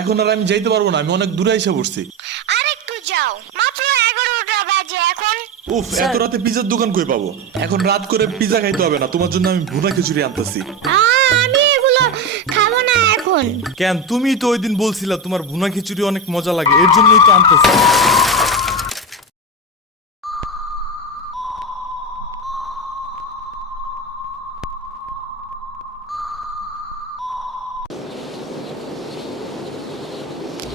এখন আর আমি যাইতে পারবো না, আমি অনেক দূরে এসে পড়ছি। আরেকটু যাও, মাত্র 11টা বাজে এখন। উফ, এত রাতে পিজার দোকান কই পাবো? এখন রাত করে পিজা খাইতে হবে না, তোমার জন্য আমি ভুনা খিচুড়ি আনতেছি। আমি এগুলো খাবো না এখন। কেন? তুমি তো ওই দিন বলছিলা তোমার ভুনা খিচুড়ি অনেক মজা লাগে, এর জন্যই তো আনতেছি।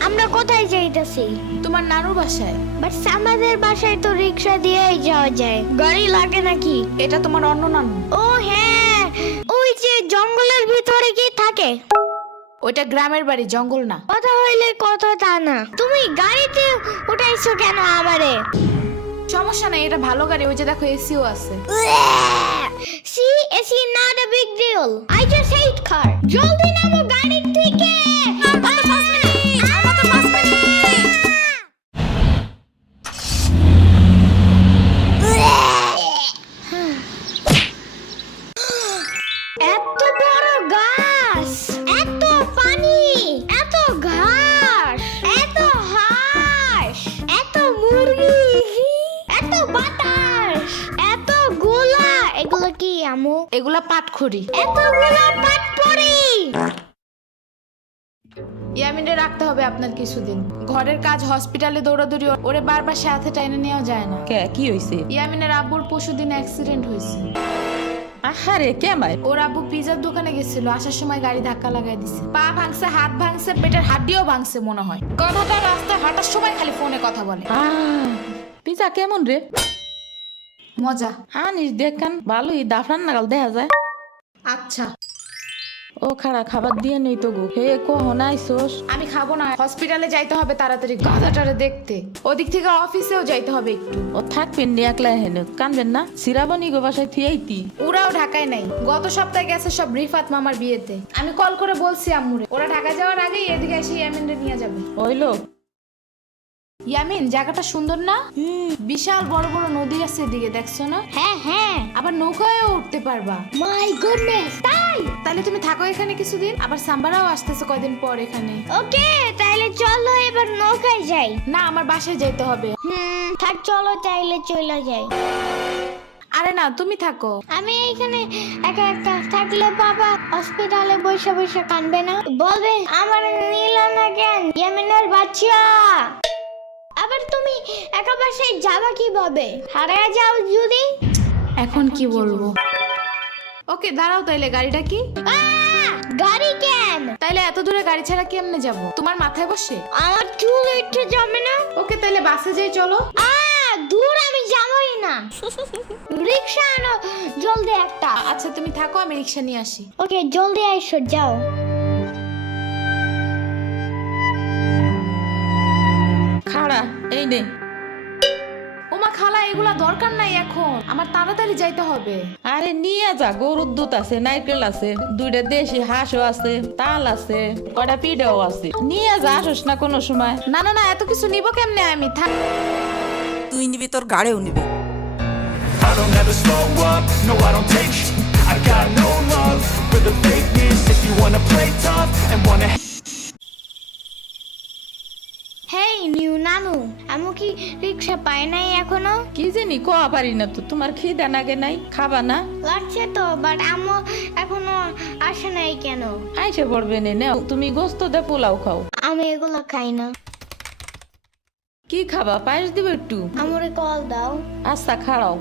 আমরা কোথায় যাইতেছি? তোমার নানুর বাসায়। বাট আমাদের বাসায় তো রিক্সা দিয়েই যাওয়া যায়, গাড়ি লাগে নাকি? এটা তোমার অন্য নানু। ও হ্যাঁ, ওই যে জঙ্গলের ভিতরে কি থাকে? ওইটা গ্রামের বাড়ি, জঙ্গল না। কথা হইলে কথা তা না। তুমি গাড়িতে উঠাইছো কেন আমারে? সমস্যা নাই, এটা ভালো গাড়ি, ওই যে দেখো এসিও আছে। See, it's not a big deal. I just hate car. জলদি নামো গাড়ি থেকে। এত বড় গাছ, এত পানি, এত ঘাস, এত হাঁস, এত মুরগি, এত বাতাস, এত গোলা। এগুলো কি আমু? এগুলা পাটখড়ি। এতগুলো পাটপড়ি। ইয়ামিনে রাখতে হবে আপনার কিছুদিন। ঘরের কাজ, হসপিটালে দৌড়াদৌড়ি, ওরে বারবার সাথে টাইনে নেওয়া যায় না। কে কি হইছে? ইয়ামিনের আব্বুর পরশুদিন অ্যাক্সিডেন্ট হয়েছে। আহারে কেমাই? ওর আব্বু পিজার দোকানে গেছিল, আসার সময় গাড়ি ধাক্কা লাগাই দিছে। পা ভাঙছে, হাত ভাঙছে, পেটের হাড্ডিও ভাঙছে মনে হয়। কথাটা রাস্তায় হাঁটার সময় খালি ফোনে কথা বলে। পিজা কেমন রে? মজা। আনিস দেখান, ভালোই দাফরান নাগাল দেখা যায়। আচ্ছা, ও খাড়া খাবার দিয়ে নেই তো গো। হে কখন আইসোস? আমি খাবো না, হসপিটালে যাইতে হবে তাড়াতাড়ি গাধাটারে দেখতে। ওদিক থেকে অফিসেও যাইতে হবে একটু। ও থাকবেন নি একলা হেন, কানবেন না? সিরাবনি গো বাসায় থিয়াইতি। ওরাও ঢাকায় নাই, গত সপ্তাহে গেছে সব রিফাত মামার বিয়েতে। আমি কল করে বলছি আম্মুরে, ওরা ঢাকা যাওয়ার আগেই এদিকে এসে ইয়ামিনরে নিয়ে যাবে। ওইলো ইয়ামিন, জায়গাটা সুন্দর না? বিশাল বড় বড় নদী আছে এদিকে, দেখছো না? হ্যাঁ হ্যাঁ। আবার নৌকায়ও উঠতে পারবা। মাই গুডনেস, তাই? তাহলে তুমি থাকো এখানে কিছুদিন, আবার সাম্বারাও আসতেছে কয়দিন পর এখানে। ওকে, তাইলে চলো এবার নৌকায় যাই। না, আমার বাসায় যেতে হবে। থাক, চলো তাইলে চলে যাই। আরে না, তুমি থাকো। আমি এখানে একা একা থাকলে বাবা হসপিটালে বসে বসে কানবে না? বলবে আমার নিল না কেন ইয়ামিনের বাচ্চা। আবার তুমি একা বাসায় যাবা কিভাবে? হারিয়ে যাও যদি। এখন কি বলবো? ওকে দাঁড়াও, তাইলে গাড়িটা কি? গাড়ি কেন? তাইলে এত দূরে গাড়ি ছাড়া কেমনে যাব? তোমার মাথায় বসে? আমার চুল উঠে যাবে না? ওকে তাইলে বাসে যাই, চলো। দূর আমি যাবই না। রিক্সা আনো জলদি একটা। আচ্ছা তুমি থাকো, আমি রিক্সা নিয়ে আসি। ওকে, জলদি আইসো, যাও। খাড়া এই নে। ওমা খালা, এগুলা দরকার নাই এখন, আমার তাড়াতাড়ি যাইতে হবে। আরে নিয়ে যা, গরুর দুধ আছে, নারকেল আছে, দুইটা দেশি হাঁসও আছে, তাল আছে, কয়টা পিঠাও আছে। নিয়ে যা, আসোস না কোনো সময়? না না না, এত কিছু নিব কেমনে আমি? থাক। তুই নিবি, তোর গাড়িও নিবি। I don't ever slow up, no I don't take sh- I got no love for the fakeness. If you wanna play tough and wanna hey new নানু, আমু কি রিক্সা পায় নাই এখনো? কি জানি কোয়া পারি না তো। তোমার খিদা নাগে নাই? খাবা না? লাগছে তো, বাট আমু এখনো আসে নাই কেন? আইসে পড়বে নে, নাও তুমি গোস্ত দে পোলাও খাও। আমি এগুলো খাই না। কি খাবা? পায়েস দিব একটু? আমুরে কল দাও। আচ্ছা খাড়াও।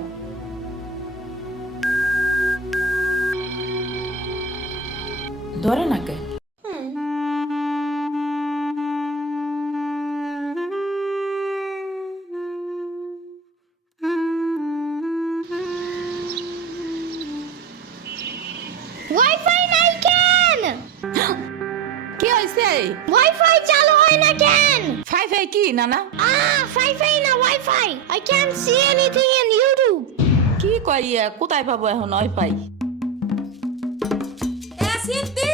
ধরে নাকে ওয়াইফাই নাই কেন? কি হয়েছে? ওয়াইফাই চালু হয় না কেন? ফাই ফাই কি নানা? ফাইফাই না wifi. I can't see anything in YouTube. কি কইয়া কোথায় পাবো এখন ওয়াইফাই? কি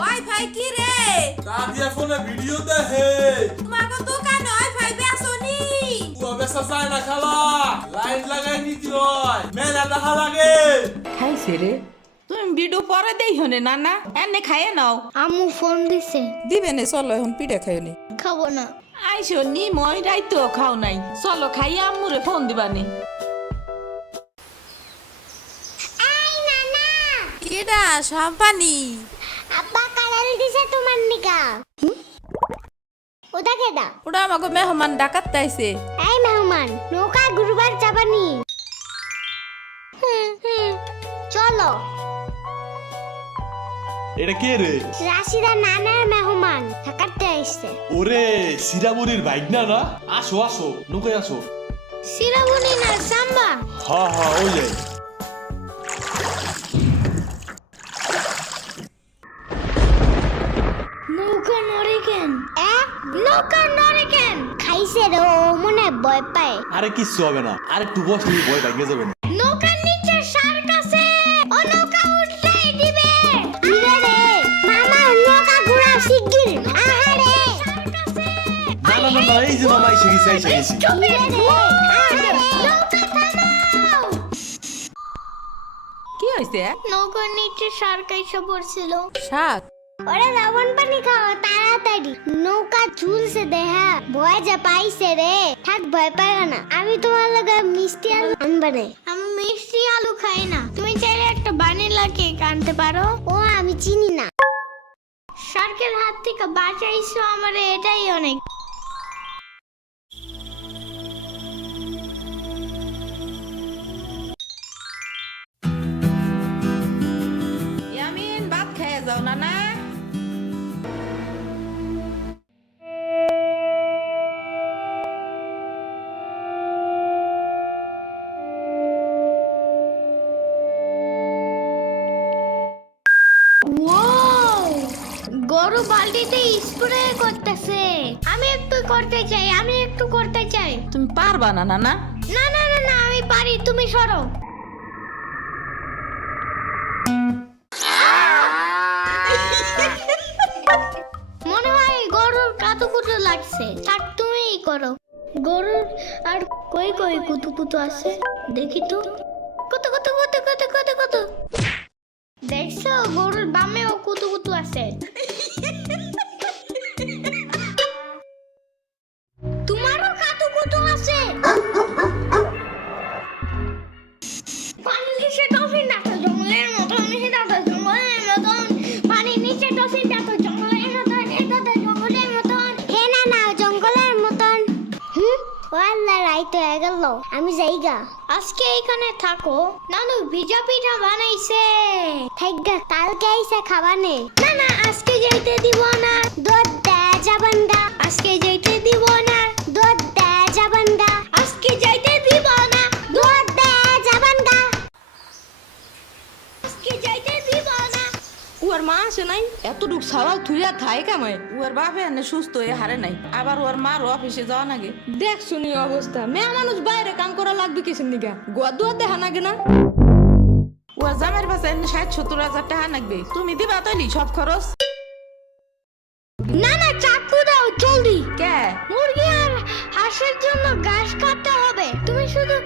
ওয়াইফাই কি রে? দাদিয়া ফোনে ভিডিও দেখে। তোমাকে দোকানে ওয়াইফাই বেসনি? ও বেসা যায় না খালা, লাইন লাগাই নিতে হয়, মেলা দেখা লাগে। খাইছে রে? তুমি ভিডিও পরে দেই হনে নানা এনে খাইয়ে নাও। আম্মু ফোন দিছে। দিবে নে চলো এখন পিঠা খাইও নি। খাবো না। আইসো নি মই রাইতো খাও নাই, চলো খাইয়া আম্মুরে ফোন দিবানি। এই নানা, কেডা সাম্পানি? আব্বা কালার দিছে তোমার নিকা। ওটা কেডা? ওটা আমাকে মেহমান ডাকাত তাইছে। এই মেহমান, নৌকা ঘুরবার যাবানি? চলো। এটা কে রে? রাশিদা নানার মেহমান থাকাতে আসছে। ওরে সিরাবুরির বাইক না না? আসো আসো, নৌকায় আসো। সিরাবুনি না সাম্বা। হ্যাঁ ওই যাই। নৌকা নড়ে কেন? নৌকা নড়ে কেন? খাইছে রে, ও মনে হয় ভয় পায়। আরে কিচ্ছু হবে না, আর একটু বসে ভয় ভাঙে যাবে না। নৌকার নিচে শার্ক আছে, ও নৌকা উঠতেই দিবে। দিবে রে মামা, নৌকা ঘোরা শিগগির। আহারে শার্ক আছে। না এই যে মামা এসে গেছি। দিবে রে, আহারে নৌকা থামাও। কি হইছে? নৌকার নিচে শার্ক এসে পড়ছিল। শাক ওরে লবণ পানি খাও তাড়াতাড়ি, নৌকা ঝুলছে দেহা, ভয় যে পাইছে রে। থাক ভয় পাইও না, আমি তোমার লগে মিষ্টি আলু আনবানে। আমি মিষ্টি আলু খাই না, তুমি চাইলে একটা ভ্যানিলা কেক আনতে পারো। ও আমি চিনি না। শার্কের হাত থেকে বাঁচাইছো আমারে, এটাই অনেক। ইয়ামিন ভাত খেয়ে যাও নানা। ওয়াও, গরু বালতিতে স্প্রে করতেছে। আমি একটু করতে চাই। তুমি পারবা না নানা? না না না না, আমি পারি, তুমি সরো। মনে হয় গরুর কাতুকুতু লাগছে, থাক তুমিই করো। গরুর আর কই কই কুতুকুতু আছে দেখি তো। কত কত কত কত কত কত দেখছো, গরুর বামেও কুতুকুতু আছে। তোমারও কাতুকুতু আছে। পানির নিচে ডলফিন দেখো জঙ্গলের মতন, পানির নিচে ডলফিন দেখো জঙ্গলের মতন, জঙ্গলের মতন। হে না না, জঙ্গলের মতন। ওয়াল্লা রাইত হয়ে গেল, আমি যাইগা। আজকে এখানে থাকো, নানু ভিজা পিঠা বানাইছে। থাইগা, কালকে আইসা খাবানে। না না, আজকে যাইতে দিব না, দুধ দেয়া যাবেন গা। আজকে যাইতে দিব না, দুধ দেয়া যাবেন গা। আজকে যাইতে দিব না, দুধ দেয়া যাবেন গা। আজকে যাইতে দিব না। ওর মা আসে নাই, এতটুক সওয়াল থুইয়া খায় কামায়। ওর বাপে এনে সুস্থ হয়ে হারে নাই, আবার ওর মার অফিসে যাওয়া নাগে। দেখ শুনি অবস্থা, মেয়ে মানুষ বাইরে কাম করা লাগবে কিসের নিগা? গোয়া দুয়া দেখা নাগে না? ওর জামের পাশে 60-70 হাজার টাকা লাগবে, তুমি দিবা তৈলি সব খরচ? না না, চাকু দাও জলদি। কে? মুরগি আর হাঁসের জন্য ঘাস কাটতে হবে, তুমি শুধু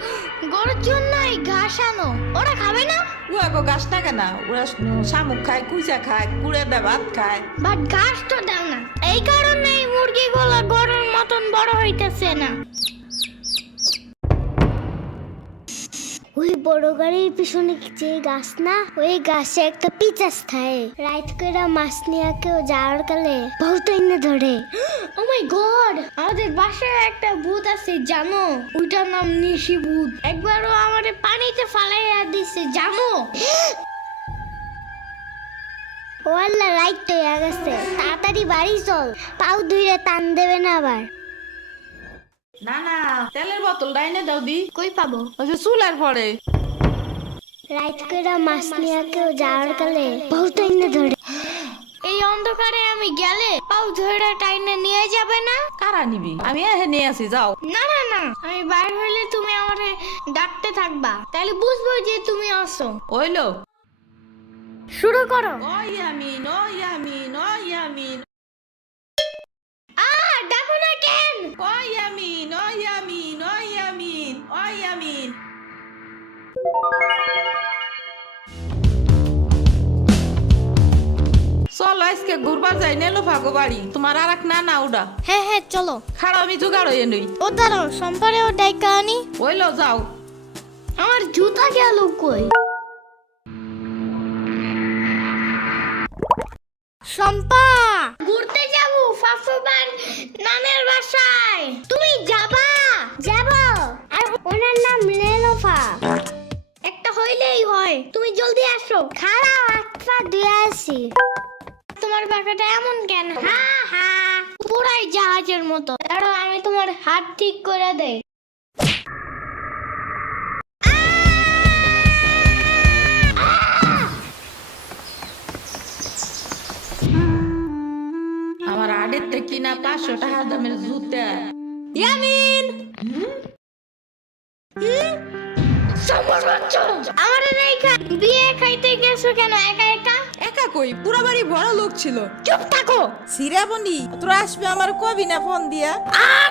গরুর জন্য এই ঘাস আনো। ওরা খাবে না? ওগো গাছ না কেন, ওরা শামুক খায়, কুইচা খায়, কুড়ে দে ভাত খায়। বাট ঘাস তো দাও না, এই কারণে এই মুরগিগুলো গরুর মতন বড় হইতেছে না। ওই বড় গাড়ির পিছনে যে গাছ না, ওই গাছে একটা পিচাস থাকে। রাইত করে মাছ নিয়ে কেউ যাওয়ার কালে বহুত এনে ধরে। ও মাই গড, আমাদের বাসায় একটা ভূত আছে জানো? ওইটার নাম নিশি ভূত। একবারও আমাদের পানিতে ফালাইয়া দিছে জানো? ওয়াল্লা রাইট তো হয়ে গেছে, তাড়াতাড়ি বাড়ি চল, পাও ধুইরে টান দেবে না আবার। না না, তেলের বোতল ডাইনে দাও দি। কই পাবো? ওই যে চুলার পরে। রাইত করে মাছ নিয়ে কেউ যাওয়ার কালে বহুত এনে ধরে। এই অন্ধকারে আমি গেলে পাও ধরে টাইনে নিয়ে যাবে না? কারা নিবি? আমি এহে নিয়ে আসি, যাও। না না না, আমি বাইর হইলে তুমি আমারে ডাকতে থাকবা, তাহলে বুঝবো যে তুমি আসো। ওইলো শুরু করো। ও ইয়ামিন, ও ইয়ামিন, ও ইয়ামিন, ডাকো না কেন? ও ইয়ামিন, ও ইয়ামিন, ও ইয়ামিন, ও ইয়ামিন। চলো আজকে ঘুরবার যাই নেলো ভাগো বাড়ি তোমার আর এক না ওটা হ্যাঁ হ্যাঁ চলো। খাড়া আমি জোগাড় হয়ে নই ও দাঁড়াও, সম্পারেও ডাইকা আনি। ওইলো যাও আমার জুতা গেল কই? শম্পা, ঘুরতে যাবো ফাফুবার নানের বাসায়। তুমি যাবা? যাব। আর ওনার নাম লেলোফা। একটা হইলেই হয়, তুমি জলদি আসো। খারাপ একটা দিয়ে আসি। তোমার বাঁকাটা এমন কেন? হ্যাঁ হ্যাঁ, পুরাই জাহাজের মতো। দাঁড়াও, আমি তোমার হাত ঠিক করে দেই। আমার আড়ের থেকে কিনা 500 টাকা দামের জুতা ইয়ামিন আমার রেখা বিয়ে খাইতে গেছো কেন একা একা? একা কই, পুরা বাড়ি ভরা লোক ছিল। চুপ থাকো। সিরাবনি তোরা আসবে আমার কবি না ফোন দিয়া?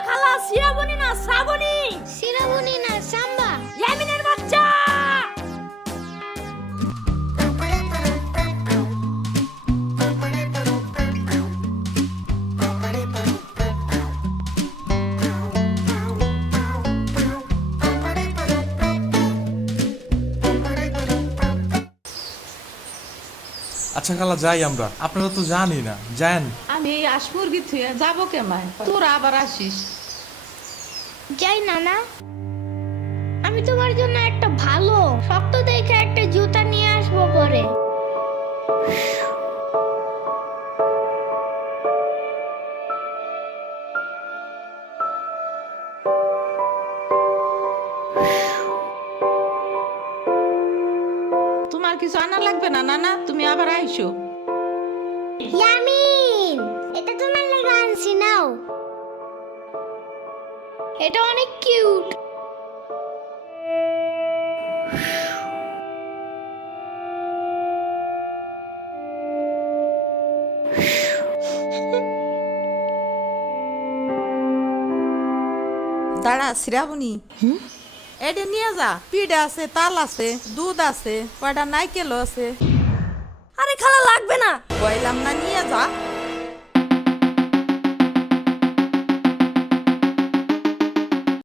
খালা সিরাবনি না শ্রাবণী। সিরাবনি না সাম্বা। ইয়ামিনের বাচ্চা। আচ্ছা খালা যাই আমরা, আপনারা তো জানি না, যান। আমি এই আসমুরগি থুয়ে যাবো কেমায়, তোরা আবার আসিস। যাই না না, আমি তোমার জন্য একটা ভালো শক্ত দেখে একটা জুতা নিয়ে আসবো পরে। তোমার কিছু আনা লাগবে না নানা, তুমি আবার আইসো। ইয়ামিন, এটা তোমার লাগা আনছি, নাও। এটা অনেক কিউট। দাঁড়া সিরাবনি, এটা নিয়ে যা। পিঠা আছে, তাল আছে, দুধ আছে, কয়টা নাইকেলও আছে। আরে খালা লাগবে না। কইলাম না নিয়ে যা।